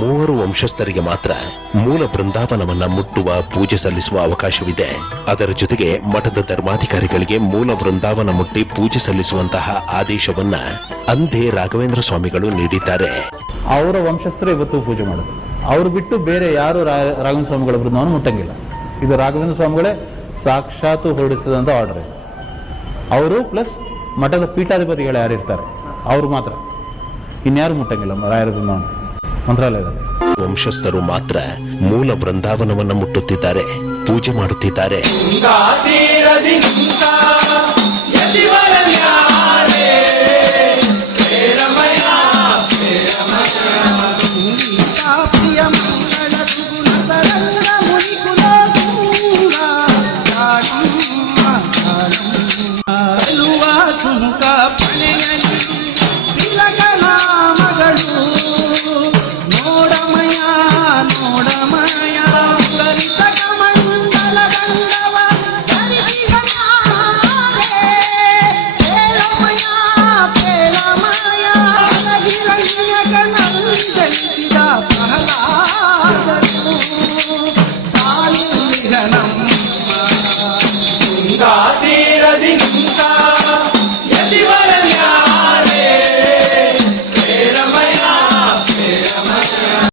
ಮೂವರು ವಂಶಸ್ಥರಿಗೆ ಮಾತ್ರ ಮೂಲ ಬೃಂದಾವನವನ್ನ ಮುಟ್ಟುವ, ಪೂಜೆ ಸಲ್ಲಿಸುವ ಅವಕಾಶವಿದೆ. ಅದರ ಜೊತೆಗೆ ಮಠದ ಧರ್ಮಾಧಿಕಾರಿಗಳಿಗೆ ಮೂಲ ಬೃಂದಾವನ ಮುಟ್ಟಿ, ಪೂಜೆ ಸಲ್ಲಿಸುವಂತಹ ಆದೇಶವನ್ನ ಅಂದೇ ರಾಘವೇಂದ್ರ ಸ್ವಾಮಿಗಳು ನೀಡಿದ್ದಾರೆ. ಅವರ ವಂಶಸ್ಥರು ಇವತ್ತು ಪೂಜೆ ಮಾಡೋದು ಅವರು ಬಿಟ್ಟು ಬೇರೆ ಯಾರು ರಾಘವೇಂದ್ರ ಸ್ವಾಮಿಗಳ ಬೃಂದಾವನ ಮುಟ್ಟಂಗಿಲ್ಲ. ಇದು ರಾಘವೇಂದ್ರ ಸ್ವಾಮಿಗಳೇ ಸಾಕ್ಷಾತ್ ಹೊರಡಿಸಿದಂಥ ಆರ್ಡರ್ ಅವರು ಪ್ಲಸ್ ಮಠದ ಪೀಠಾಧಿಪತಿಗಳು ಯಾರು ಇರ್ತಾರೆ? ಅವರು ಮಾತ್ರ. ಇನ್ಯಾರು ಮುಟ್ಟಂಗಿಲ್ಲ ರಾಯರ ಬೃಂದಾವನ. ಮಂತ್ರಾಲಯದಲ್ಲಿ. ವಂಶಸ್ಥರು ಮಾತ್ರ ಮೂಲ ಬೃಂದಾವನವನ್ನು ಮುಟ್ಟುತ್ತಿದ್ದಾರೆ ಪೂಜೆ ಮಾಡುತ್ತಿದ್ದಾರೆ. గంచిద ప్రహ్లాదను తాను నిధనం